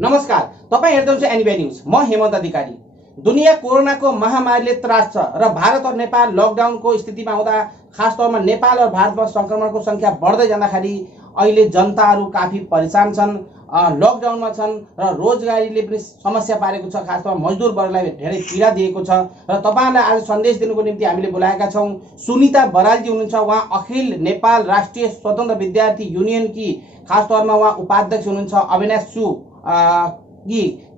नमस्कार, तपाईं हेर्दै हुनुहुन्छ एनबी न्यूज। म हेमन्त अधिकारी। दुनिया कोरोनाको महामारीले त्रास छ र भारत और नेपाल लकडाउनको स्थितिमा हुँदा खास तौरमा नेपाल और भारतमा संक्रमणको संख्या बढ्दै जाँदाखेरि अहिले जनताहरू काफी परेशान छन्, लकडाउनमा छन् र रोजगारीले पनि समस्या पारेको छ। खास तौरमा मजदुर वर्गलाई धेरै पीडा दिएको छ र तपाईहरुलाई आज सन्देश दिनुको निम्ति हामीले बोलाएका छौं। सुनिता बरालजी हुनुहुन्छ, उहाँ अखिल नेपाल राष्ट्रिय स्वतन्त्र विद्यार्थी युनियनकी खास तौरमा उहाँ उपाध्यक्ष हुनुहुन्छ। अविनाश सु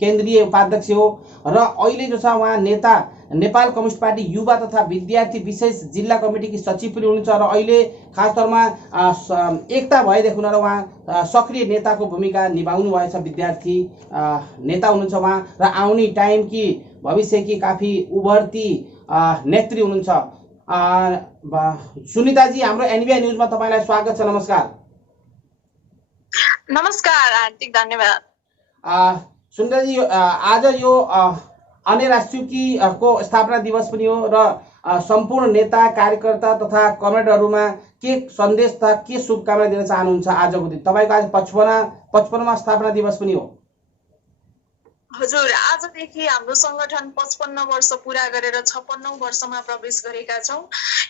केन्द्रीय उपाध्यक्ष हो र अहिले जो छ उहाँ नेता नेपाल कम्युनिस्ट पार्टी युवा तथा विद्यार्थी विशेष जिल्ला कमिटीकी सचिव पनि हुनुहुन्छ र अहिले खास तौरमा एकता भएदेखि र उहाँ सक्रिय नेताको भूमिका निभाउनु भएछ। विद्यार्थी नेता हुनुहुन्छ उहाँ र आउने टाइम कि भविष्य की काफी उभरती नेत्री हुनुहुन्छ। सुनिताजी, हाम्रो एनबी न्यूजमा तपाईलाई स्वागत छ। नमस्कार। नमस्कार, हार्दिक धन्यवाद। सुनिताजी, आज यो अन्यराष्ट्रिय को स्थापना दिवस पनि हो र सम्पूर्ण नेता कार्यकर्ता तथा कमेडहरूमा के सन्देश तथा के शुभकामना दिन चाहनुहुन्छ आजको दिन? तपाईको आज 55मा स्थापना दिवस पनि हो। हजुर, आजदेखि हाम्रो संगठन 55 वर्ष पूरा गरेर 56औं वर्षमा प्रवेश गरेका छौं।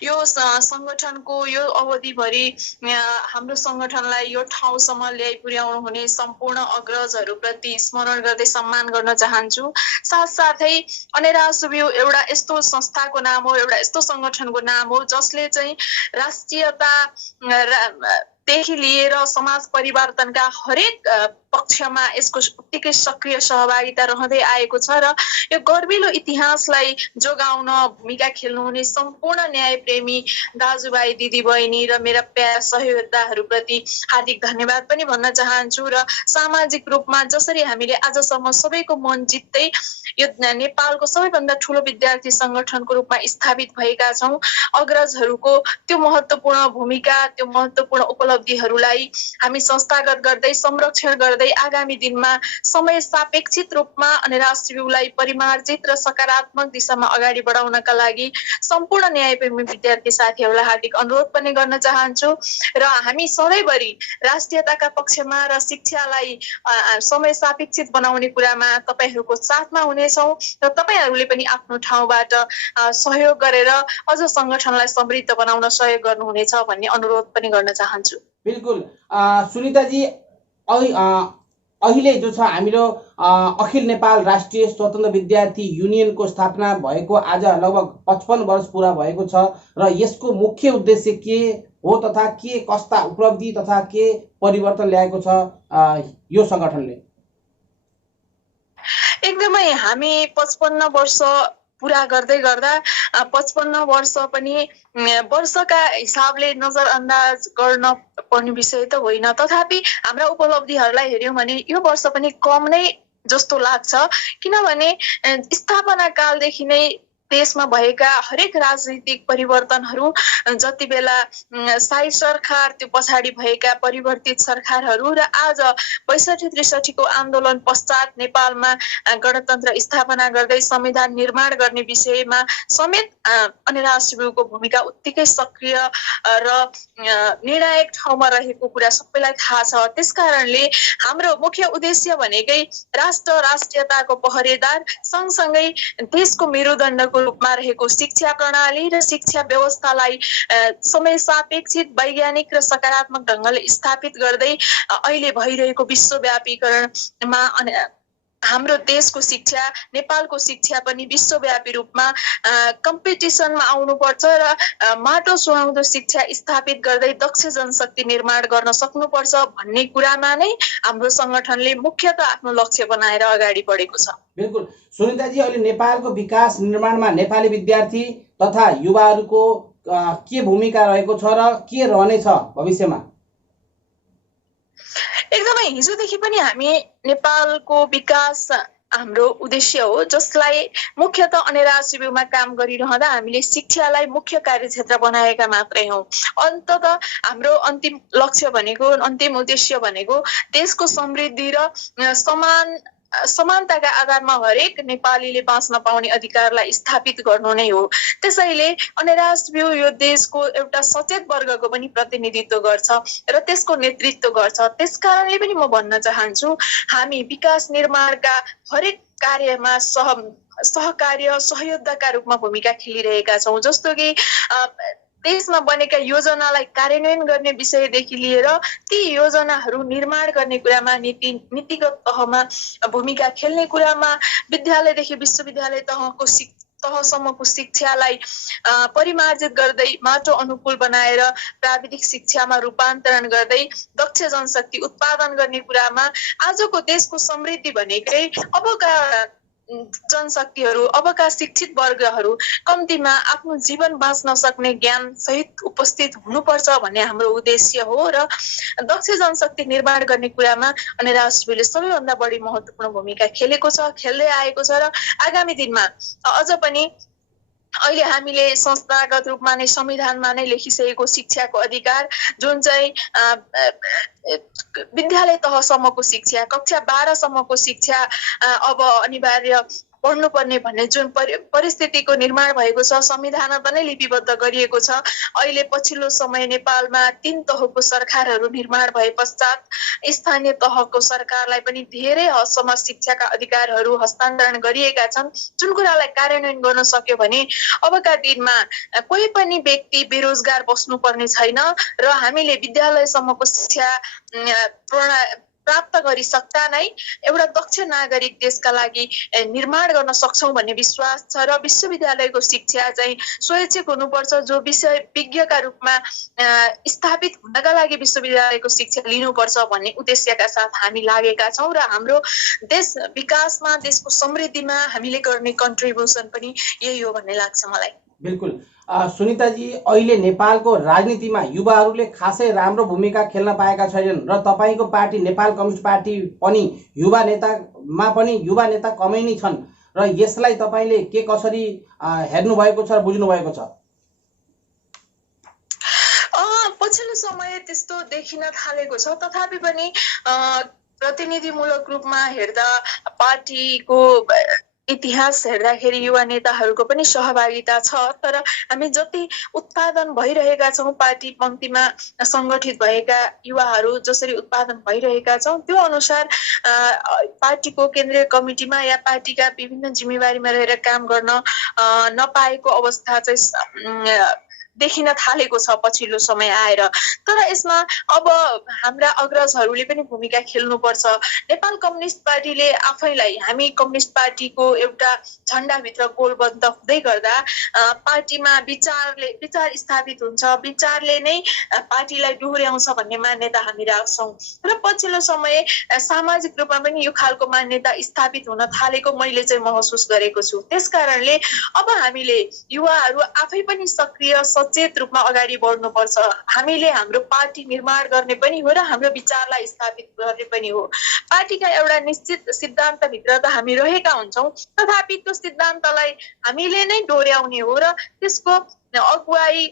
यो संगठनको यो अवधिभरि हाम्रो संगठनलाई यो ठाउँसम्म ल्याइ पुर्याउनु हुने सम्पूर्ण अग्रजहरूप्रति स्मरण गर्दै सम्मान गर्न चाहन्छु। साथसाथै अनेरासुबिउ एउटा यस्तो संस्थाको नाम हो, एउटा यस्तो संगठनको नाम हो जसले चाहिँ राष्ट्रियता देखि लिएर समाज परिवर्तनका हरेक पक्षमा यसको उत्तिकै सक्रिय सहभागिता रहँदै आएको छ र यो गर्विलो इतिहासलाई जोगाउन भूमिका खेल्नुहुने सम्पूर्ण न्यायप्रेमी दाजुभाइ दिदीबहिनी र मेरा प्यारा सहयोगदाताहरूप्रति हार्दिक धन्यवाद पनि भन्न चाहन्छु। र सामाजिक रूपमा जसरी हामीले आजसम्म सबैको मन जित्दै यो नेपालको सबैभन्दा ठूलो विद्यार्थी संगठनको रूपमा स्थापित भएका छौं, अग्रजहरूको त्यो महत्त्वपूर्ण भूमिका, त्यो महत्त्वपूर्ण उपलब्धिहरूलाई हामी संस्थागत गर्दै संरक्षण गर्दै आगामी दिनमा समय सापेक्षित रूपमा अन्यराष्ट्रियलाई परिमार्जित र सकारात्मक दिशामा अगाडि बढाउनका लागि सम्पूर्ण न्यायप्रेमी विद्यार्थी साथीहरूलाई हार्दिक अनुरोध पनि गर्न चाहन्छु। र हामी सधैँभरि राष्ट्रियताका पक्षमा र शिक्षालाई समय सापेक्षित बनाउने कुरामा तपाईहरूको साथमा हुनेछौँ र तपाईहरूले पनि आफ्नो ठाउँबाट सहयोग गरेर अझ संगठनलाई समृद्ध बनाउन सहयोग गर्नुहुनेछ भन्ने अनुरोध पनि गर्न चाहन्छु। बिल्कुल सुनिताजी, अहिले जो छ हाम्रो अखिल नेपाल राष्ट्रिय स्वतन्त्र विद्यार्थी युनियनको स्थापना भएको आज लगभग 55 वर्ष पूरा भएको छ र यसको मुख्य उद्देश्य के हो तथा के कस्ता उपलब्धि तथा के परिवर्तन ल्याएको छ यो संगठनले? एकदमै हामी 55 वर्ष पूरा गर्दै गर्दा 55 वर्ष पनि वर्षका हिसाबले नजरअन्दाज गर्न पर्ने विषय त होइन। तथापि हाम्रा उपलब्धिहरूलाई हेर्यौं भने यो वर्ष पनि कम नै जस्तो लाग्छ, किनभने स्थापना कालदेखि नै देशमा भएका हरेक राजनीतिक परिवर्तनहरू, जति बेला शाही सरकार त्यो पछाडि भएका परिवर्तित सरकारहरू र आज ६२-६३ को आन्दोलन पश्चात नेपालमा गणतन्त्र स्थापना गर्दै संविधान निर्माण गर्ने विषयमा समेत अन्यराष्ट्रियको भूमिका उत्तिकै सक्रिय र निर्णायक ठाउँमा रहेको कुरा सबैलाई थाहा छ। त्यसकारणले हाम्रो मुख्य उद्देश्य भनेकै राष्ट्र राष्ट्रियताको पहरेदार सँगसँगै देशको मेरुदण्डको रूपमा रहेको शिक्षा प्रणाली र शिक्षा व्यवस्थालाई समय सापेक्षित वैज्ञानिक र सकारात्मक ढंगले स्थापित गर्दै अहिले भइरहेको विश्वव्यापीकरणमा हाम्रो देशको शिक्षा, नेपालको शिक्षा पनि विश्वव्यापी रूपमा कम्पिटिसनमा आउनुपर्छ र माटो सुहाउँदो शिक्षा स्थापित गर्दै दक्ष जनशक्ति निर्माण गर्न सक्नुपर्छ भन्ने कुरामा नै हाम्रो संगठनले मुख्यतः आफ्नो लक्ष्य बनाएर अगाडि बढेको छ। बिल्कुल सुनिताजी, अहिले नेपालको विकास निर्माणमा नेपाली विद्यार्थी तथा युवाहरूको के भूमिका रहेको छ र के रहनेछ भविष्यमा? एकदमै हिजोदेखि पनि हामी नेपालको विकास हाम्रो उद्देश्य हो, जसलाई मुख्यतः अन्यराष्ट्रियमा काम गरिरहँदा हामीले शिक्षालाई मुख्य कार्यक्षेत्र बनाएका मात्रै हौं। अन्ततः हाम्रो अन्तिम लक्ष्य भनेको, अन्तिम उद्देश्य भनेको देशको समृद्धि र समान समानताका आधारमा हरेक नेपालीले बाँच्न पाउने अधिकारलाई स्थापित गर्नु नै हो। त्यसैले अनेराज बिउ यो देशको एउटा सचेत वर्गको पनि प्रतिनिधित्व गर्छ र त्यसको नेतृत्व गर्छ। त्यसकारणले पनि म भन्न चाहन्छु हामी विकास निर्माणका हरेक कार्यमा सहकार्य सहयोद्धाका रूपमा भूमिका खेलिरहेका छौँ। जस्तो कि देशमा बनेका योजनालाई कार्यान्वयन गर्ने विषयदेखि लिएर ती योजनाहरू निर्माण गर्ने कुरामा नीतिगत तहमा भूमिका खेल्ने कुरामा विद्यालयदेखि विश्वविद्यालय तहसम्मको शिक्षालाई परिमार्जित गर्दै माटो अनुकूल बनाएर प्राविधिक शिक्षामा रूपान्तरण गर्दै दक्ष जनशक्ति उत्पादन गर्ने कुरामा आजको देशको समृद्धि भनेकै अबका जनशक्तिहरू अबका शिक्षित वर्गहरू कम्तीमा आफ्नो जीवन बाँच्न सक्ने ज्ञान सहित उपस्थित हुनुपर्छ भन्ने हाम्रो उद्देश्य हो र दक्ष जनशक्ति निर्माण गर्ने कुरामा अनेराज बिउले सबैभन्दा बढी महत्त्वपूर्ण भूमिका खेलेको छ, खेल्दै आएको छ र आगामी दिनमा अझ पनि अहिले हामीले संस्थागत रूपमा नै संविधानमा नै लेखिसकेको शिक्षाको अधिकार जुन चाहिँ विद्यालय तहसम्मको शिक्षा कक्षा 12 सम्मको शिक्षा अब अनिवार्य पढ्नुपर्ने भन्ने जुन परिस्थितिको निर्माण भएको छ संविधानमा पनि लिपिबद्ध गरिएको छ। अहिले पछिल्लो समय नेपालमा 3 तहको सरकारहरू निर्माण भए पश्चात स्थानीय तहको सरकारलाई पनि धेरै हदसम्म शिक्षाका अधिकारहरू हस्तान्तरण गरिएका छन्, जुन कुरालाई कार्यान्वयन गर्न सक्यो भने अबका दिनमा कोही पनि व्यक्ति बेरोजगार बस्नुपर्ने छैन र हामीले विद्यालयसम्मको शिक्षा प्राप्त गरिसक्दा नै एउटा दक्ष नागरिक देशका लागि निर्माण गर्न सक्छौं भन्ने विश्वास छ र विश्वविद्यालयको शिक्षा चाहिँ स्वैच्छिक हुनुपर्छ। जो विषय विज्ञका रूपमा स्थापित हुनका लागि विश्वविद्यालयको शिक्षा लिनुपर्छ भन्ने उद्देश्यका साथ हामी लागेका छौं र हाम्रो देश विकासमा देशको समृद्धिमा हामीले गर्ने कन्ट्रिब्युसन पनि यही हो भन्ने लाग्छ मलाई। बिल्कुल सुनिताजी, अहिले नेपालको राजनीतिमा युवाहरूले खासै राम्रो भूमिका खेल्न पाएका छैनन् र तपाईको पार्टी नेपाल कम्युनिस्ट पार्टी पनि युवा नेता कमै नै छन् र यसलाई तपाईले के कसरी हेर्नु भएको छ र बुझ्नु भएको छ? पछिल्लो समय त्यस्तो देखिन थालेको छ, तथापि पनि प्रतिनिधिमूलक रूपमा हेर्दा पार्टीको इतिहास हेर्दाखेरि युवा नेताहरूको पनि सहभागिता छ। तर हामी जति उत्पादन भइरहेका छौं पार्टी पंक्तिमा संगठित भएका युवाहरू जसरी उत्पादन भइरहेका छौं त्यो अनुसार पार्टीको केन्द्रीय कमिटीमा या पार्टीका विभिन्न जिम्मेवारीमा रहेर काम गर्न नपाएको अवस्था चाहिँ देखिन थालेको छ पछिल्लो समय आएर। तर यसमा अब हाम्रा अग्रजहरूले पनि भूमिका खेल्नुपर्छ। नेपाल कम्युनिस्ट पार्टीले आफैलाई हामी कम्युनिस्ट पार्टीको एउटा झण्डाभित्र गोलबद्ध हुँदै गर्दा पार्टीमा विचार स्थापित हुन्छ, विचारले नै पार्टीलाई डोहोर्याउँछ भन्ने मान्यता हामी राख्छौं र पछिल्लो समय सामाजिक रूपमा पनि यो खालको मान्यता स्थापित हुन थालेको मैले चाहिँ महसुस गरेको छु। त्यसकारणले अब हामीले युवाहरू आफै पनि सक्रिय सचेत रूपमा अगाडि बढ्नुपर्छ। हामीले हाम्रो पार्टी निर्माण गर्ने पनि हो र हाम्रो विचारलाई स्थापित गर्ने पनि हो। पार्टीका एउटा निश्चित सिद्धान्तभित्र त हामी रहेका हुन्छौं, तथापि त्यो सिद्धान्तलाई हामीले नै डोर्याउने हो र त्यसको अगुवाई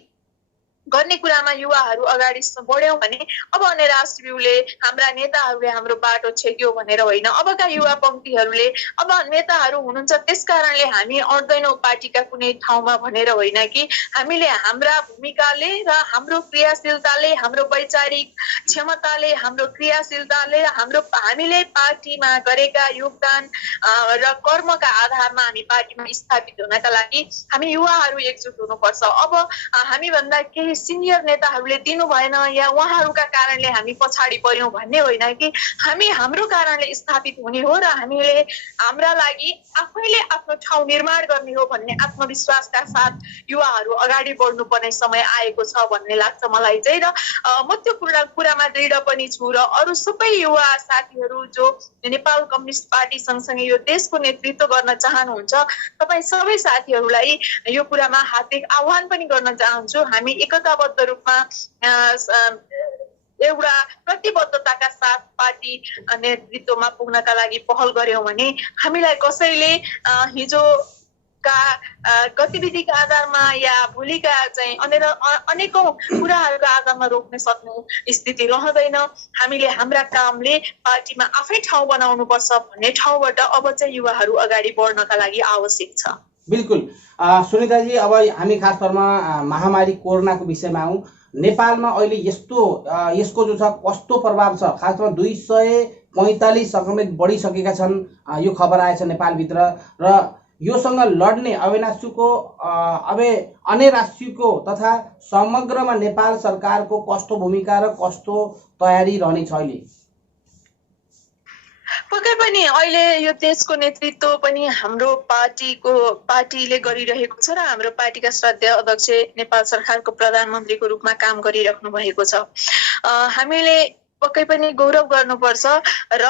गर्ने कुरामा युवाहरू अगाडि बढ्यौं भने अब अनेराज बिउले हाम्रा नेताहरूले हाम्रो बाटो छेक्यो भनेर होइन, अबका युवा पंक्तिहरूले अब नेताहरू हुनुहुन्छ त्यसकारणले हामी अड्दैनौं पार्टीका कुनै ठाउँमा भनेर होइन कि हामीले हाम्रा भूमिकाले र हाम्रो क्रियाशीलताले हाम्रो वैचारिक क्षमताले हाम्रो क्रियाशीलताले हामीले पार्टीमा गरेका योगदान र कर्मका आधारमा हामी पार्टीमा स्थापित हुनका लागि हामी युवाहरू एकजुट हुनुपर्छ। अब हामी भन्दा केही सिनियर नेताहरूले दिनु भएन या उहाँहरूका कारणले हामी पछाडि पर्यौं भन्ने होइन कि हामी हाम्रो कारणले स्थापित हुने हो र हामीले हाम्रा लागि आफैले आफ्नो ठाउँ निर्माण गर्ने हो भन्ने आत्मविश्वासका साथ युवाहरू अगाडि बढ्नुपर्ने समय आएको छ भन्ने लाग्छ मलाई चाहिँ। र म त्यो कुरामा दृढ पनि छु र अरू सबै युवा साथीहरू जो नेपाल कम्युनिस्ट पार्टी सँगसँगै यो देशको नेतृत्व गर्न चाहनुहुन्छ तपाईँ सबै साथीहरूलाई यो कुरामा हार्दिक आह्वान पनि गर्न चाहन्छु। हामी एकताबद्ध रूपमा एउटा प्रतिबद्धताका साथ पार्टी नेतृत्वमा पुग्नका लागि पहल गर्यौं भने हामीलाई कसैले हिजो गतिविधिका आधारमा या भोलिका चाहिँ अनेकौं कुराहरूका आधारमा रोक्न सक्ने स्थिति रहँदैन। हामीले हाम्रा कामले पार्टीमा आफै ठाउँ बनाउनुपर्छ भन्ने ठाउँबाट अब चाहिँ युवाहरू अगाडि बढ्नका लागि आवश्यक छ। बिल्कुल सुनिताजी, अब हामी खास तौरमा महामारी कोरोनाको विषयमा आउँ। नेपालमा अहिले यसको जो छ कस्तो प्रभाव छ? खास तौरमा 245 संक्रमित बढिसकेका छन्, यो खबर आएछ नेपालभित्र। र योसँग लड्ने अनेराश्युको तथा समग्रमा नेपाल सरकारको कस्तो भूमिका र कस्तो तयारी रहनेछ अहिले? पक्कै पनि अहिले यो देशको नेतृत्व पनि हाम्रो पार्टीले गरिरहेको छ र हाम्रो पार्टीका श्रद्धेय अध्यक्ष नेपाल सरकारको प्रधानमन्त्रीको रूपमा काम गरिराख्नु भएको छ। हामीले पक्कै पनि गौरव गर्नुपर्छ र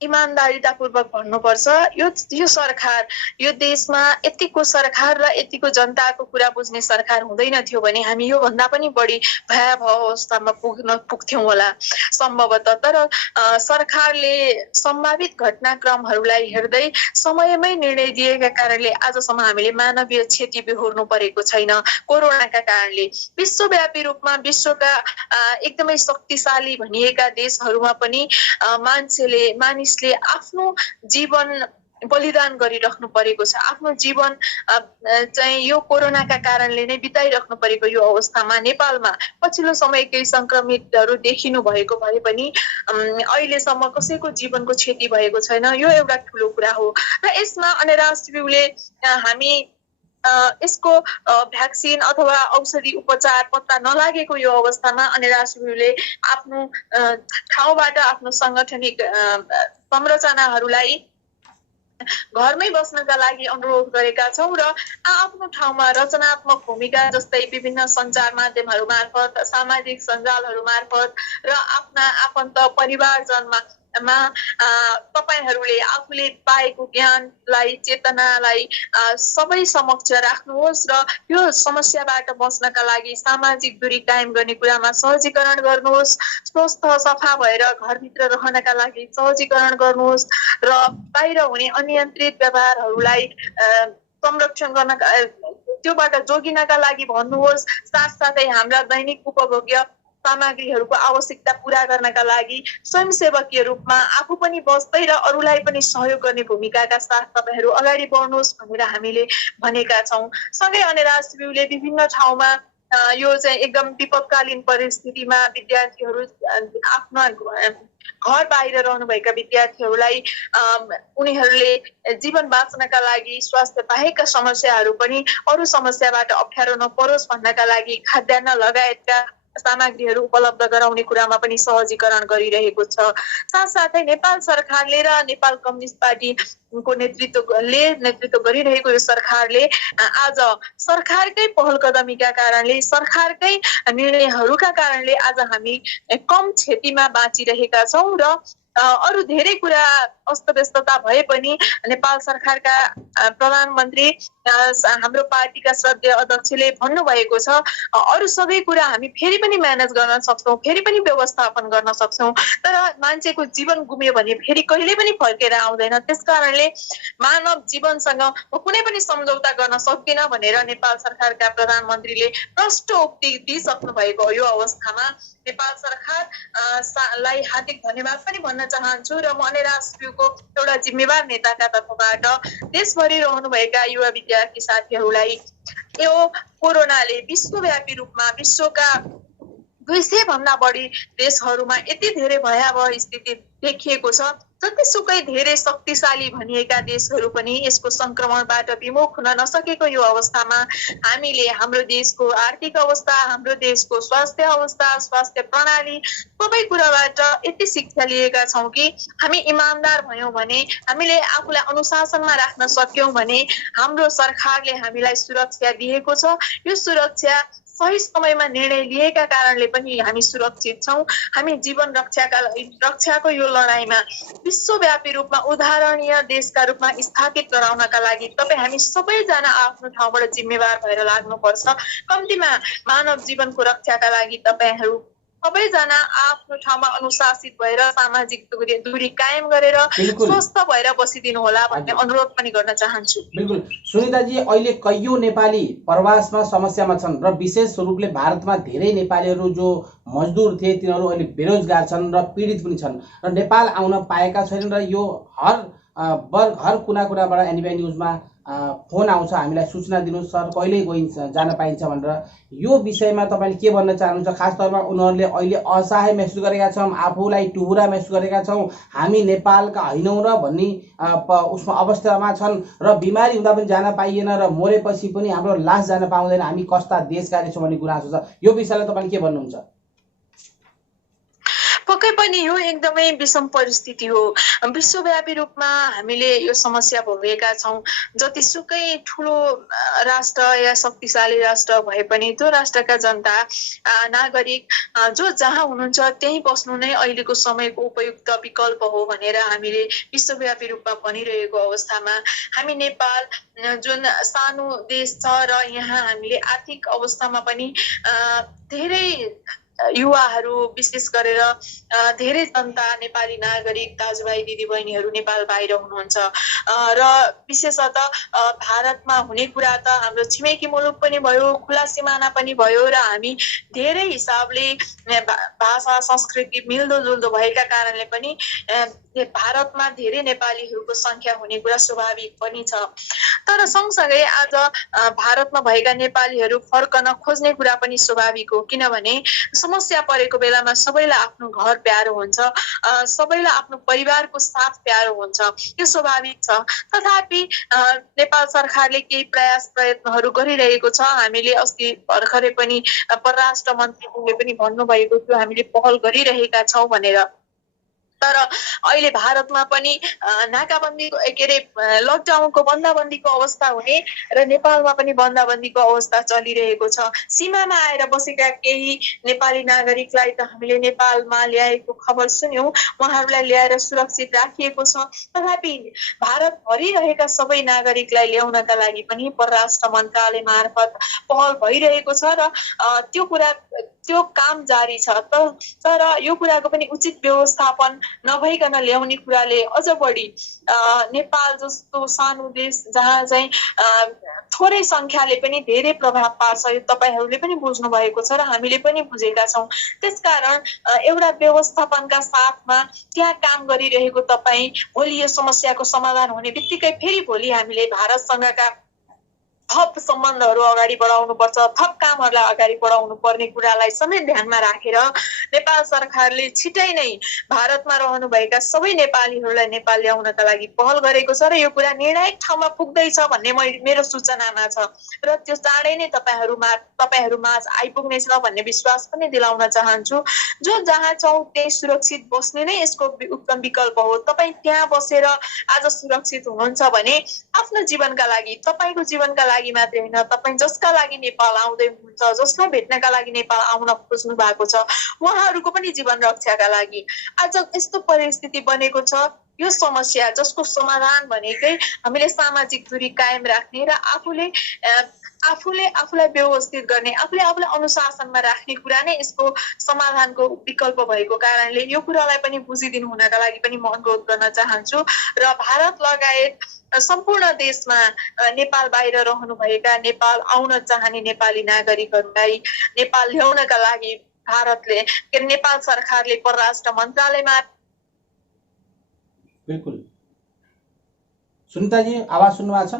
इमानदारीतापूर्वक भन्नुपर्छ, यो सरकार, यो देशमा यतिको सरकार र यतिको जनताको कुरा बुझ्ने सरकार हुँदैन थियो भने हामी यो भन्दा पनि बढी भयावह अवस्थामा पुग्थ्यौं होला सम्भवतः। तर सरकारले सम्भावित घटनाक्रमहरूलाई हेर्दै समयमै निर्णय दिएका कारणले आजसम्म हामीले मानवीय क्षति बेहोर्नु परेको छैन। कोरोनाका कारणले विश्वव्यापी रूपमा विश्वका एकदमै शक्तिशाली भनिएका देशहरूमा पनि मानिसले आफ्नो जीवन बलिदान गरिराख्नु परेको छ। आफ्नो जीवन चाहिँ यो कोरोनाका कारणले नै बिताइराख्नु परेको यो अवस्थामा नेपालमा पछिल्लो समय केही संक्रमितहरू देखिनु भएको भए पनि अहिलेसम्म कसैको जीवनको क्षति भएको छैन। यो एउटा ठुलो कुरा हो र यसमा अनेराश्युले हामी यसको भ्याक्सिन अथवा औषधि उपचार पत्ता नलागेको यो अवस्थामा अनेराश्युले आफ्नो ठाउँबाट आफ्नो सांगठनिक संरचनाहरूलाई घरमै बस्नका लागि अनुरोध गरेका छौं र आफ्नो ठाउँमा रचनात्मक भूमिका जस्तै विभिन्न सञ्चार माध्यमहरू मार्फत, सामाजिक सञ्जालहरू मार्फत र आफ्ना आफन्त परिवारजनमा तपाईहरूले आफूले पाएको ज्ञानलाई, चेतनालाई सबै समक्ष राख्नुहोस् र यो समस्याबाट बच्नका लागि सामाजिक दूरी कायम गर्ने कुरामा सहजीकरण गर्नुहोस्। स्वस्थ सफा भएर घरभित्र रहनका लागि सहजीकरण गर्नुहोस् र बाहिर हुने अनियन्त्रित व्यवहारहरूलाई संरक्षण गर्नका त्योबाट जोगिनका लागि भन्नुहोस्। साथसाथै हाम्रा दैनिक उपभोग्य सामग्रीहरूको आवश्यकता पूरा गर्नका लागि स्वयंसेवकीय रूपमा आफू पनि बस्दै र अरूलाई पनि सहयोग गर्ने भूमिकाका साथ तपाईहरू अगाडि बढ्नुहोस् भनेर हामीले भनेका छौं। सँगै अनेराश्युले विभिन्न ठाउँमा यो चाहिँ एकदम विपदकालीन परिस्थितिमा विद्यार्थीहरू आफ्नो घर बाहिर रहनुभएका विद्यार्थीहरूलाई उनीहरूले जीवन बाँच्नका लागि स्वास्थ्य बाहेकका समस्याहरू पनि अरू समस्याबाट अप्ठ्यारो नपरोस् भन्नका लागि खाद्यान्न लगायतका सामग्रीहरू उपलब्ध गराउने कुरामा पनि सहजीकरण गरिरहेको छ। साथसाथै नेपाल सरकारले र नेपाल कम्युनिस्ट पार्टीको नेतृत्व गरिरहेको यो सरकारले आज सरकारकै पहल कदमीका कारणले, सरकारकै निर्णयहरूका कारणले आज हामी कम क्षतिमा बाँचिरहेका छौं र अरू धेरै कुरा अस्तव्यस्तता भए पनि नेपाल सरकारका प्रधानमन्त्री हाम्रो पार्टीका श्रद्धेय अध्यक्षले भन्नुभएको छ अरू सबै कुरा हामी फेरि पनि म्यानेज गर्न सक्छौं, फेरि पनि व्यवस्थापन गर्न सक्छौं, तर मान्छेको जीवन गुम्यो भने फेरि कहिले पनि फर्केर आउँदैन। त्यसकारणले मानव जीवनसँग कुनै पनि सम्झौता गर्न सक्दिन भनेर नेपाल सरकारका प्रधानमन्त्रीले प्रष्ट उक्ति दिइसक्नु भएको यो अवस्थामा नेपाल सरकारलाई हार्दिक धन्यवाद पनि भन्न चाहन्छु र म अनेराश्युको एउटा जिम्मेवार नेताका तर्फबाट देशभरि रहनुभएका युवा विद्यार्थी साथीहरूलाई यो कोरोनाले विश्वव्यापी रूपमा विश्वका 200 भन्दा बढी देशहरूमा यति धेरै भयावह स्थिति देखिएको छ। जतिसुकै धेरै शक्तिशाली भनिएका देशहरू पनि यसको संक्रमणबाट विमुख हुन नसकेको यो अवस्थामा हामीले हाम्रो देशको आर्थिक अवस्था, हाम्रो देशको स्वास्थ्य अवस्था, स्वास्थ्य प्रणाली सबै कुराबाट यति शिक्षा लिएका छौं कि हामी इमानदार भयौं भने, हामीले आफूलाई अनुशासनमा राख्न सक्यौं भने हाम्रो सरकारले हामीलाई सुरक्षा दिएको छ। यो सुरक्षा सही समयमा निर्णय लिएका कारणले पनि हामी सुरक्षित छौं। हामी जीवन रक्षाको यो लडाईँमा विश्वव्यापी रूपमा उदाहरणीय देशका रूपमा स्थापित गराउनका लागि तपाईँ हामी सबैजना आफ्नो ठाउँबाट जिम्मेवार भएर लाग्नुपर्छ। कम्तीमा मानव जीवनको रक्षाका लागि तपाईहरू सबैजना आफ्नो ठाउँमा अनुशासित भएर सामाजिक दूरी कायम गरेर बिल्कुल। स्वस्थ भएर बसिदिनु होला भन्ने अनुरोध पनि गर्न चाहन्छु। बिल्कुल सुनिताजी, अहिले कैयौं नेपाली प्रवासमा समस्यामा छन् र विशेष रूपले भारतमा धेरै नेपालीहरू जो मजदुर थिए तिनीहरू अहिले बेरोजगार छन् र पीडित पनि छन् र नेपाल आउन पाएका छैनन् र यो हर कुना कुनाबाट एनबिआई न्युजमा फोन आउँछ, हामीलाई सूचना दिनुहोस् सर कहिले जान पाइन्छ भनेर। यो विषयमा तपाईँले के भन्न चाहनुहुन्छ? खास तौरमा उनीहरूले अहिले असहाय महसुस गरेका छौँ, आफूलाई टुहुरा महसुस गरेका छौँ, हामी नेपालका होइनौँ र भन्ने उसमा अवस्थामा छन् र बिमारी हुँदा पनि जान पाइएन र मरेपछि पनि हाम्रो लास जान पाउँदैन, हामी कस्ता देशकारी छौँ भन्ने गुनासो छ। यो विषयलाई तपाईँले के भन्नुहुन्छ? पक्कै पनि यो एकदमै विषम परिस्थिति हो। विश्वव्यापी रूपमा हामीले यो समस्या भोगेका छौँ। जतिसुकै ठुलो राष्ट्र या शक्तिशाली राष्ट्र भए पनि त्यो राष्ट्रका जनता नागरिक जो जहाँ हुनुहुन्छ त्यही बस्नु नै अहिलेको समयको उपयुक्त विकल्प हो भनेर हामीले विश्वव्यापी रूपमा भनिरहेको अवस्थामा हामी नेपाल जुन सानो देश छ र यहाँ हामीले आर्थिक अवस्थामा पनि धेरै युवाहरू विशेष गरेर धेरै जनता नेपाली नागरिक दाजुभाइ दिदीबहिनीहरू नेपाल बाहिर हुनुहुन्छ र विशेषतः भारतमा हुने कुरा त हाम्रो छिमेकी मुलुक पनि भयो, खुला सिमाना पनि भयो र हामी धेरै हिसाबले भाषा संस्कृति मिल्दोजुल्दो भएका कारणले पनि भारतमा धेरै नेपालीहरूको संख्या हुने कुरा स्वाभाविक पनि छ। तर सँगसँगै आज भारतमा भएका नेपालीहरू फर्कन खोज्ने कुरा पनि स्वाभाविक हो, किनभने समस्या परेको बेलामा सबैलाई आफ्नो घर प्यारो हुन्छ, सबैलाई आफ्नो परिवारको साथ प्यारो हुन्छ, यो स्वाभाविक छ। तथापि नेपाल सरकारले केही प्रयत्नहरू गरिरहेको छ। हामीले अस्ति भर्खरै पनि परराष्ट्र मन्त्रीले पनि भन्नुभएको थियो हामीले पहल गरिरहेका छौँ भनेर। तर अहिले भारतमा पनि नाकाबन्दीको के अरे लकडाउनको बन्दाबन्दीको अवस्था हुने र नेपालमा पनि बन्दाबन्दीको अवस्था चलिरहेको छ। सीमामा आएर बसेका केही नेपाली नागरिकलाई त हामीले नेपालमा ल्याएको खबर सुन्यौं, उहाँहरूलाई ल्याएर सुरक्षित राखिएको छ। तथापि भारतभरि रहेका सबै नागरिकलाई ल्याउनका लागि पनि परराष्ट्र मन्त्रालय मार्फत पहल भइरहेको छ र त्यो काम जारी छ। तर यो कुराको पनि उचित व्यवस्थापन नभइकन ल्याउने कुराले अझ बढी नेपाल जस्तो सानो देश जहाँ चाहिँ थोरै संख्याले पनि धेरै प्रभाव पार्छ, यो तपाईहरूले पनि बुझ्नु भएको छ र हामीले पनि बुझेका छौँ। त्यसकारण एउटा व्यवस्थापनका साथमा त्यहाँ काम गरिरहेको तपाईँ भोलि यो समस्याको समाधान हुने बित्तिकै फेरि भोलि हामीले भारतसँगका थप सम्बन्धहरू अगाडि बढाउनु पर्छ, थप कामहरूलाई अगाडि बढाउनु पर्ने कुरालाई समेत ध्यानमा राखेर नेपाल सरकारले छिटै नै भारतमा रहनुभएका सबै नेपालीहरूलाई नेपाल ल्याउनका लागि पहल गरेको छ र यो कुरा निर्णायक ठाउँमा पुग्दैछ भन्ने मेरो सूचनामा छ र त्यो चाँडै नै तपाईहरूमाझ आइपुग्नेछ भन्ने विश्वास पनि दिलाउन चाहन्छु। जो जहाँ छौँ त्यही सुरक्षित बस्ने नै यसको उत्तम विकल्प हो। तपाईँ त्यहाँ बसेर आज सुरक्षित हुनुहुन्छ भने आफ्नो जीवनका लागि, तपाईँको जीवनका लागि मात्रै होइन, तपाईँ जसका लागि नेपाल आउँदै हुनुहुन्छ, जसलाई भेट्नका लागि नेपाल आउन खोज्नु भएको छ उहाँहरूको पनि जीवन रक्षाका लागि आज यस्तो परिस्थिति बनेको छ। यो समस्या जसको समाधान भनेकै हामीले सामाजिक दूरी कायम राख्ने र आफूलाई व्यवस्थित गर्ने, आफूलाई अनुशासनमा राख्ने कुरा नै यसको समाधानको विकल्प भएको कारणले यो कुरालाई पनि बुझिदिनु हुनका लागि पनि म अनुरोध गर्न चाहन्छु र भारत लगायत सम्पूर्ण देशमा नेपाल बाहिर रहनुभएका, नेपाल आउन चाहने नेपाली नागरिकहरूलाई नेपाल ल्याउनका लागि नेपाल सरकारले परराष्ट्र मन्त्रालयमा बिल्कुल। सुनिताजी आवाज सुन्नुभएको छ?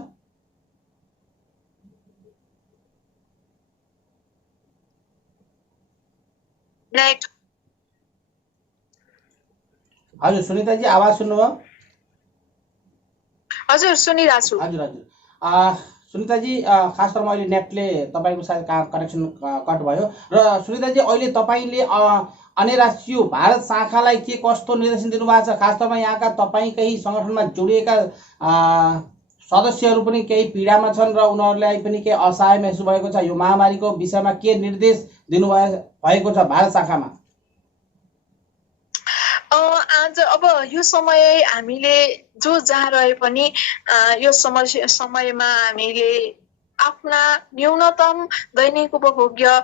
हजुर सुनिताजी आवाज सुन्नुभयो? हजुर सुनिरहेको छु। हजुर सुनिताजी खास तौरमा अहिले नेटले तपाईँको सायद कनेक्सन कट भयो र सुनिताजी अहिले तपाईँले अनेरासियो भारत शाखालाई के कस्तो निर्देशन दिनुभएको छ? खास तौरमा यहाँका तपाईँकै सङ्गठनमा जोडिएका सदस्यहरू पनि केही पीडामा छन् र उनीहरूलाई पनि केही असहाय महसुस भएको छ। यो महामारीको विषयमा के निर्देश दिनुभएको छ भारत शाखामा? आज अब यो समय हामीले जो जहाँ रहे पनि यो समयमा हामीले आफ्ना न्यूनतम दैनिक उपभोग्य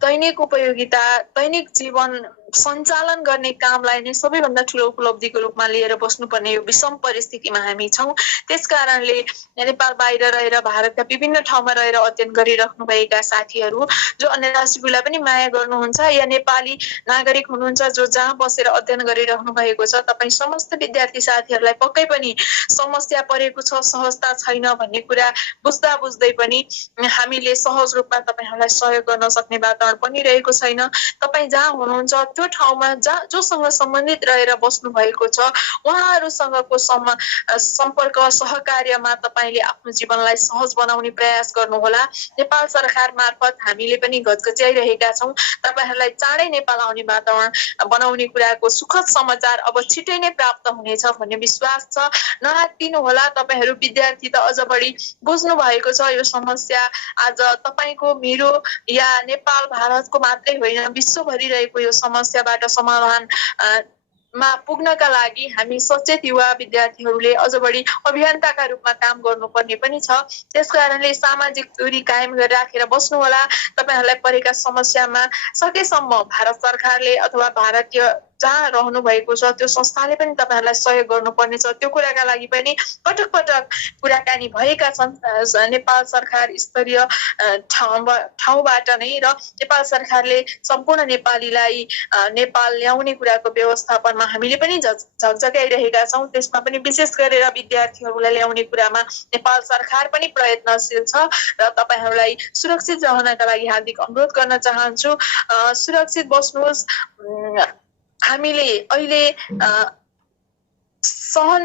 दैनिक उपयोगिता दैनिक जीवन सञ्चालन गर्ने कामलाई नै सबैभन्दा ठुलो उपलब्धिको रूपमा लिएर बस्नुपर्ने यो विषम परिस्थितिमा हामी छौँ। त्यसकारणले नेपाल बाहिर रहेर भारतका विभिन्न ठाउँमा रहेर अध्ययन गरिराख्नुभएका साथीहरू जो अन्य राष्ट्रियलाई पनि माया गर्नुहुन्छ या नेपाली नागरिक हुनुहुन्छ जो जहाँ बसेर अध्ययन गरिराख्नु भएको छ, तपाईँ समस्त विद्यार्थी साथीहरूलाई पक्कै पनि समस्या परेको छ, सहजता छैन भन्ने कुरा बुझ्दा बुझ्दै पनि हामीले सहज रूपमा तपाईहरूलाई सहयोग गर्न सक्ने वातावरण पनि रहेको छैन। तपाईँ जहाँ हुनुहुन्छ त्यो ठाउँमा जोसँग सम्बन्धित रहेर बस्नु भएको छ उहाँहरूसँगको सम्पर्क सहकार्यमा तपाईँले आफ्नो जीवनलाई सहज बनाउने प्रयास गर्नुहोला। नेपाल सरकार मार्फत हामीले पनि घचघच्याइरहेका छौँ। तपाईँहरूलाई चाँडै नेपाल आउने वातावरण बनाउने कुराको सुखद समाचार अब छिटै नै प्राप्त हुनेछ भन्ने विश्वास छ। नहात्तिनुहोला, तपाईँहरू विद्यार्थी त अझ बढी बुझ्नु भएको छ यो समस्या आज तपाईँको मेरो या नेपाल भारतको मात्रै होइन विश्वभरि रहेको यो समस्याबाट समाधान मा पुग्नका लागि हामी सचेत युवा विद्यार्थीहरूले अझ बढी अभियन्ताका रूपमा काम गर्नुपर्ने पनि छ। त्यसकारणले सामाजिक दूरी कायम गरेर राखेर बस्नुहोला। तपाईहरूलाई परेका समस्यामा सकेसम्म भारत सरकारले अथवा भारतीय जहाँ रहनु भएको छ त्यो संस्थाले पनि तपाईहरूलाई सहयोग गर्नुपर्नेछ। त्यो कुराका लागि पनि पटक पटक कुराकानी भएका छन् नेपाल सरकार स्तरीय ठाउँबाट नै र नेपाल सरकारले सम्पूर्ण नेपालीलाई नेपाल ल्याउने कुराको व्यवस्थापनमा हामीले पनि झकझकाइरहेका छौँ। त्यसमा पनि विशेष गरेर विद्यार्थीहरूलाई ल्याउने कुरामा नेपाल सरकार पनि प्रयत्नशील छ र तपाईहरूलाई सुरक्षित रहनका लागि हार्दिक अनुरोध गर्न चाहन्छु। सुरक्षित बस्नुहोस्। हामीले अहिले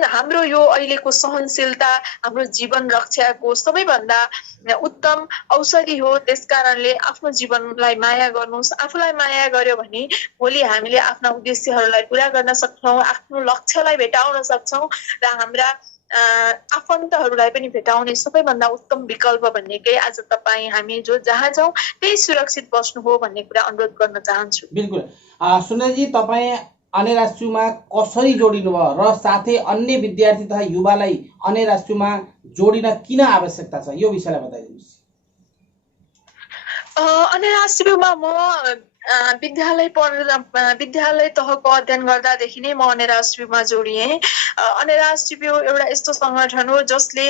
हाम्रो यो अहिलेको सहनशीलता हाम्रो जीवन रक्षाको सबैभन्दा उत्तम औषधि हो। त्यसकारणले आफ्नो जीवनलाई माया गर्नुहोस्। आफूलाई माया गर्यो भने भोलि हामीले आफ्ना उद्देश्यहरूलाई पुरा गर्न सक्छौँ, आफ्नो लक्ष्यलाई भेटाउन सक्छौँ र हाम्रा आफन्तहरूलाई पनि भेटाउने सबैभन्दा उत्तम विकल्प भनेकै आज तपाईँ हामी जो जहाँ जाउँ त्यही सुरक्षित बस्नु हो भन्ने कुरा अनुरोध गर्न चाहन्छु। बिल्कुल सुन्दरजी, तपाईँ अन्य राष्ट्रियमा कसरी जोडिनु भयो र साथै अन्य विद्यार्थी तथा युवालाई अन्य राष्ट्रियमा जोडिन किन आवश्यकता छ यो विषयलाई बताइदिनुहोस्। अन्य राष्ट्रियमा म विद्यालय तहको अध्ययन गर्दादेखि नै म अन्य राष्ट्रियमा जोडिएँ। अन्य राष्ट्रिय एउटा यस्तो संगठन हो जसले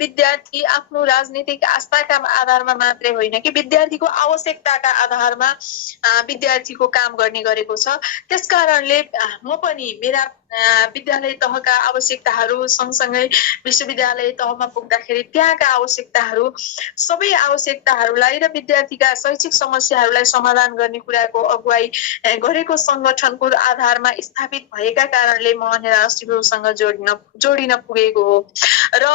विद्यार्थी आफ्नो राजनीतिक आस्थाका आधारमा मात्रै होइन कि विद्यार्थीको आवश्यकताका आधारमा विद्यार्थीको काम गर्ने गरेको छ। त्यसकारणले म पनि मेरा विद्यालय तहका आवश्यकताहरू सँगसँगै विश्वविद्यालय तहमा पुग्दाखेरि त्यहाँका आवश्यकताहरू सबै आवश्यकताहरूलाई र विद्यार्थीका शैक्षिक समस्याहरूलाई समाधान गर्ने कुराको अगुवाई गरेको संगठनको आधारमा स्थापित भएका कारणले म अन्य राष्ट्रियसँग जोडिन पुगेको हो र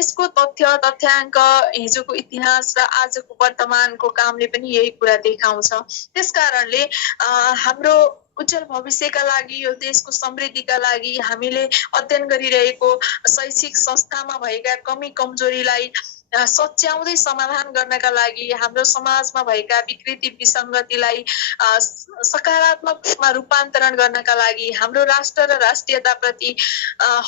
यसको तथ्याङ्क हिजोको इतिहास र आजको वर्तमानको कामले पनि यही कुरा देखाउँछ। त्यसकारणले हाम्रो उज्जवल भविष्यका लागि यो देशको समृद्धिका लागि हामीले अध्ययन गरिरहेको शैक्षिक संस्थामा भएका कमी कमजोरीलाई सच्याउँदै समाधान गर्नका लागि हाम्रो समाजमा भएका विकृति विसङ्गतिलाई सकारात्मक रूपमा रूपान्तरण गर्नका लागि हाम्रो राष्ट्र र राष्ट्रियताप्रति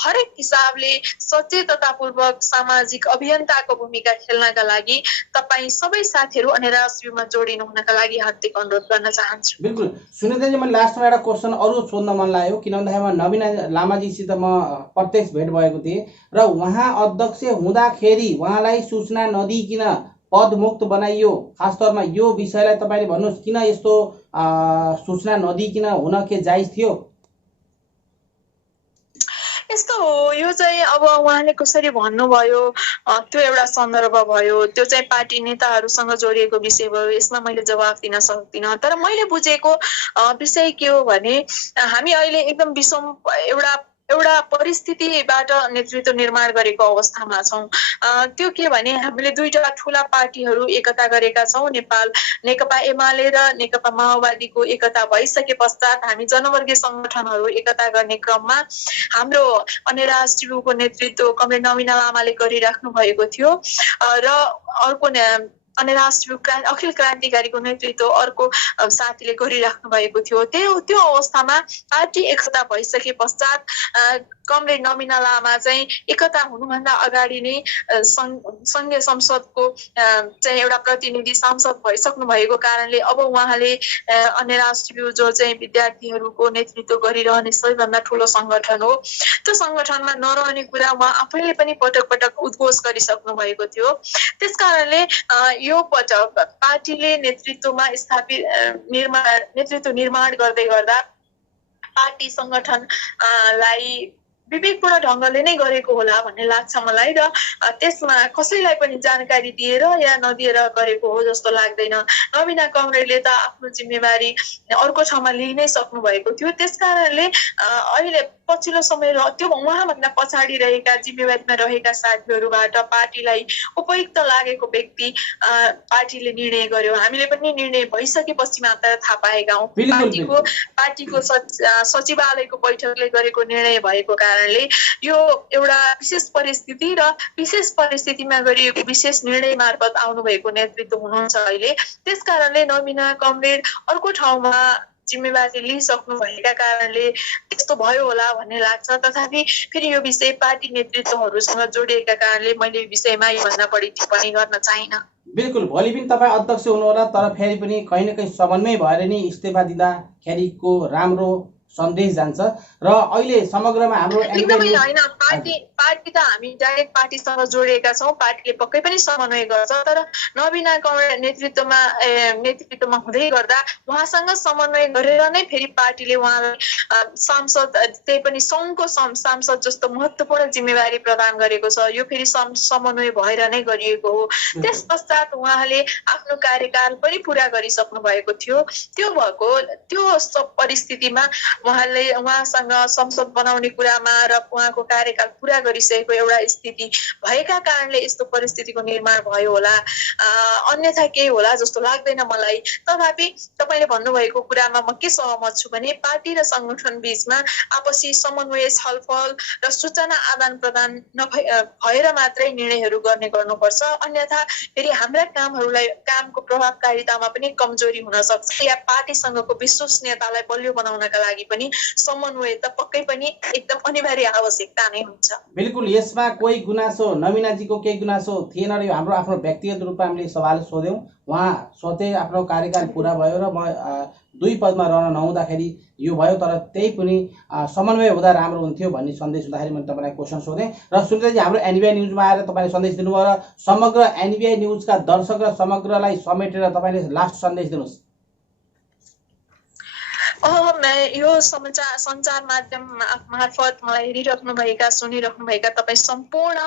हरेक हिसाबले सचेततापूर्वक सामाजिक अभियन्ताको भूमिका खेल्नका लागि तपाईँ सबै साथीहरू अन्य राष्ट्रियमा जोडिनु हुनका लागि हार्दिक अनुरोध गर्न चाहन्छु। बिल्कुल सुनिताजी, मैले लास्टमा एउटा क्वेसन अरू सोध्न मन लाग्यो किन भन्दाखेरि नवीन लामाजीसित म प्रत्यक्ष भेट भएको थिएँ र उहाँ अध्यक्ष हुँदाखेरि उहाँलाई सूचना नदिइकन पदमुक्त बनाइयो। खास तौरमा यो विषयलाई तपाईँले भन्नुहोस्, किन यस्तो सूचना नदिइकन हुन के जायज थियो? यस्तो हो, यो चाहिँ अब उहाँले कसरी भन्नुभयो त्यो एउटा सन्दर्भ भयो, त्यो चाहिँ पार्टी नेताहरूसँग जोडिएको विषय भयो। यसमा मैले जवाफ दिन सक्दिनँ। तर मैले बुझेको विषय के हो भने हामी अहिले एकदम विषम एउटा परिस्थितिबाट नेतृत्व निर्माण गरेको अवस्थामा छौँ। त्यो के भने हामीले दुईटा ठुला पार्टीहरू एकता गरेका छौँ। नेकपा एमाले र नेकपा माओवादीको एकता भइसके पश्चात हामी जनवर्गीय संगठनहरू एकता गर्ने क्रममा हाम्रो अन्य राष्ट्रियको नेतृत्व कमरेड नवीन लामाले गरिराख्नु भएको थियो र अर्को अन्य राष्ट्रिय अखिल क्रान्तिकारीको नेतृत्व अर्को साथीले गरिराख्नु भएको थियो। त्यो अवस्थामा पार्टी एकता भइसके पश्चात कमरेड नमिना लामा चाहिँ एकता हुनुभन्दा अगाडि नै संघीय संसदको चाहिँ एउटा प्रतिनिधि सांसद भइसक्नु भएको कारणले अब उहाँले अन्य राष्ट्रिय जो चाहिँ विद्यार्थीहरूको नेतृत्व गरिरहने सबैभन्दा ठुलो संगठन हो त्यो संगठनमा नरहने कुरा उहाँ आफैले पनि पटक पटक उद्घोष गरिसक्नु भएको थियो। त्यसकारणले यो पटक पार्टीले नेतृत्वमा स्थापित नेतृत्व निर्माण गर्दै गर्दा पार्टी संगठनलाई विवेकपूर्ण ढंगले नै गरेको होला भन्ने लाग्छ मलाई र त्यसमा कसैलाई पनि जानकारी दिएर या नदिएर गरेको हो जस्तो लाग्दैन। नमिना कमरेडले त आफ्नो जिम्मेवारी अर्को ठाउँमा लिइ नै सक्नु भएको थियो। त्यसकारणले अहिले पछिल्लो समय र त्यो उहाँभन्दा पछाडि रहेका जिम्मेवारीमा रहेका साथीहरूबाट पार्टीलाई उपयुक्त लागेको व्यक्ति पार्टीले निर्णय गर्यो। हामीले पनि निर्णय भइसकेपछि मात्र थाहा पाएका हौं। पार्टीको सचिवालयको बैठकले गरेको निर्णय भएको कारणले यो एउटा विशेष परिस्थिति र विशेष परिस्थितिमा गरिएको विशेष निर्णय मार्फत आउनु भएको नेतृत्व हुनुहुन्छ अहिले। त्यसकारणले नमिना कमरेड अर्को ठाउँमा जिम्मेवारी लिइसक्नु भएका कारणले त्यस्तो भयो होला भन्ने लाग्छ। तथापि फेरि यो विषय पार्टी नेतृत्वहरूसँग जोडिएका कारणले मैले विषयमा योभन्दा बढी टिप्पणी गर्न चाहिन। बिल्कुल, भोलि पनि तपाईँ अध्यक्ष हुनुहोला, तर फेरि पनि कहीँ न कहीँ समन्वय भएर नि इस्तीफा दिँदाखेरिको राम्रो सन्देश जान्छ र अहिले समग्रमा हाम्रो एकदमै हैन पार्टी त हामी डाइरेक्ट पार्टीसँग जोडिएका छौं। पार्टीले पक्कै पनि समन्वय गर्छ, तर नबिना कमरेड नेतृत्वमा हुँदै गर्दा उहाँसँग समन्वय गरेर नै फेरि पार्टीले उहाँलाई सांसद त्यही पनि संघको सांसद जस्तो महत्त्वपूर्ण जिम्मेवारी प्रदान गरेको छ। यो फेरि समन्वय भएर नै गरिएको हो। त्यस पश्चात उहाँले आफ्नो कार्यकाल पनि पूरा गरिसक्नु भएको थियो। त्यो परिस्थितिमा उहाँसँग संसद बनाउने कुरामा र उहाँको कार्यकाल पूरा गरिसकेको एउटा स्थिति भएका कारणले यस्तो परिस्थितिको निर्माण भयो होला, अन्यथा केही होला जस्तो लाग्दैन मलाई। तथापि तपाईले भन्नुभएको कुरामा म के सहमत छु भने पार्टी र संगठन बीचमा आपसी समन्वय, छलफल र सूचना आदान प्रदान भएर मात्रै निर्णयहरू गर्नुपर्छ। अन्यथा फेरि हाम्रा कामको प्रभावकारितामा पनि कमजोरी हुन सक्छ या पार्टीसँगको विश्वसनीयतालाई बलियो बनाउनका लागि पनि समन्वय त पक्कै पनि एकदम अनिवार्य आवश्यकता नै हुन्छ। बिल्कुल, यसमा कोही गुनासो नमिनाजीको केही गुनासो थिएन र हाम्रो आफ्नो व्यक्तिगत रूपमा हामीले सवाल सोध्यौं। उहाँ स्वतः आफ्नो कार्यकाल पूरा भयो र म दुई पदमा रहन नहुँदाखेरि यो भयो, तर त्यही पनि समन्वय हुँदा राम्रो हुन्थ्यो भन्ने सन्देश हुँदाखेरि मैले तपाईलाई क्वेसन सोधेँ र सुनिताजी हाम्रो एनबिआई न्यूजमा आएर तपाईले सन्देश दिनुभयो र समग्र एनबिआई न्यूजका दर्शक र समग्रलाई समेटेर तपाईले लास्ट सन्देश दिनुहोस्। यो सञ्चार माध्यम मार्फत मलाई हेरिराख्नुभएका सुनिराख्नुभएका तपाईँ सम्पूर्ण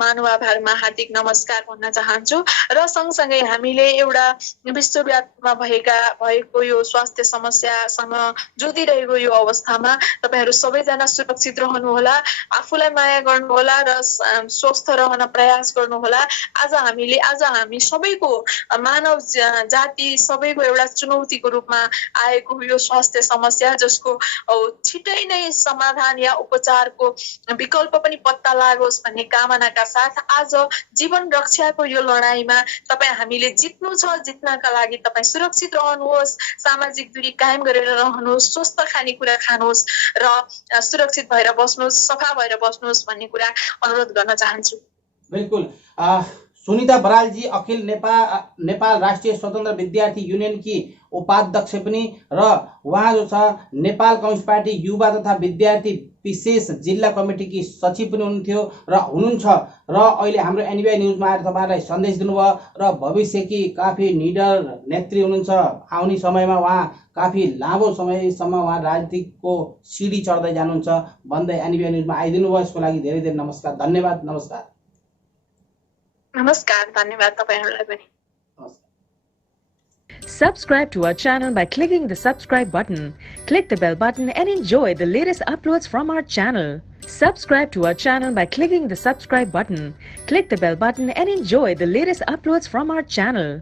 महानुभावहरूमा हार्दिक नमस्कार भन्न चाहन्छु र सँगसँगै हामीले एउटा विश्वव्यापीमा भएको यो स्वास्थ्य समस्यासँग जुधिरहेको यो अवस्थामा तपाईँहरू सबैजना सुरक्षित रहनुहोला, आफूलाई माया गर्नुहोला र स्वस्थ रहन प्रयास गर्नुहोला। आज हामी सबैको मानव जाति सबैको एउटा चुनौतीको रूपमा आएको यो स्वास्थ्य समस्या, जसको छिटै नै समाधान या उपचारको विकल्प पनि पत्ता लागोस् भन्ने कामनाका साथ आज जीवन रक्षाको यो लडाईँमा तपाईँ हामीले जित्नु छ। जित्नका लागि तपाईँ सुरक्षित रहनुहोस्, सामाजिक दूरी कायम गरेर रहनुहोस्, स्वस्थ खानेकुरा खानुहोस् र सुरक्षित भएर बस्नुहोस्, सफा भएर बस्नुहोस् भन्ने कुरा अनुरोध गर्न चाहन्छु। बिल्कुल, सुनिता बरालजी अखिल नेपाल राष्ट्रिय स्वतन्त्र विद्यार्थी युनियनकी उपाध्यक्ष पनि र उहाँ जो छ नेपाल कम्युनिस्ट पार्टी युवा तथा विद्यार्थी विशेष जिल्ला कमिटीकी सचिव पनि हुनुहुन्छ र अहिले हाम्रो एनबिआई न्यूजमा आएर तपाईहरुलाई सन्देश दिनुभयो र भविष्यकी काफी निडर नेत्री हुनुहुन्छ। आउने समयमा उहाँ काफी लामो समयसम्म उहाँ राजनीतिको सिडी चढ्दै जानुहुन्छ भन्दै एनबिआई न्यूजमा आइदिनु भयो। यसको लागि धेरै धेरै नमस्कार, धन्यवाद। नमस्कार, धन्यवाद तपाईहरुलाई पनि। Subscribe to our channel by clicking the subscribe button. Click the bell button and enjoy the latest uploads from our channel. Subscribe to our channel by clicking the subscribe button. Click the bell button and enjoy the latest uploads from our channel.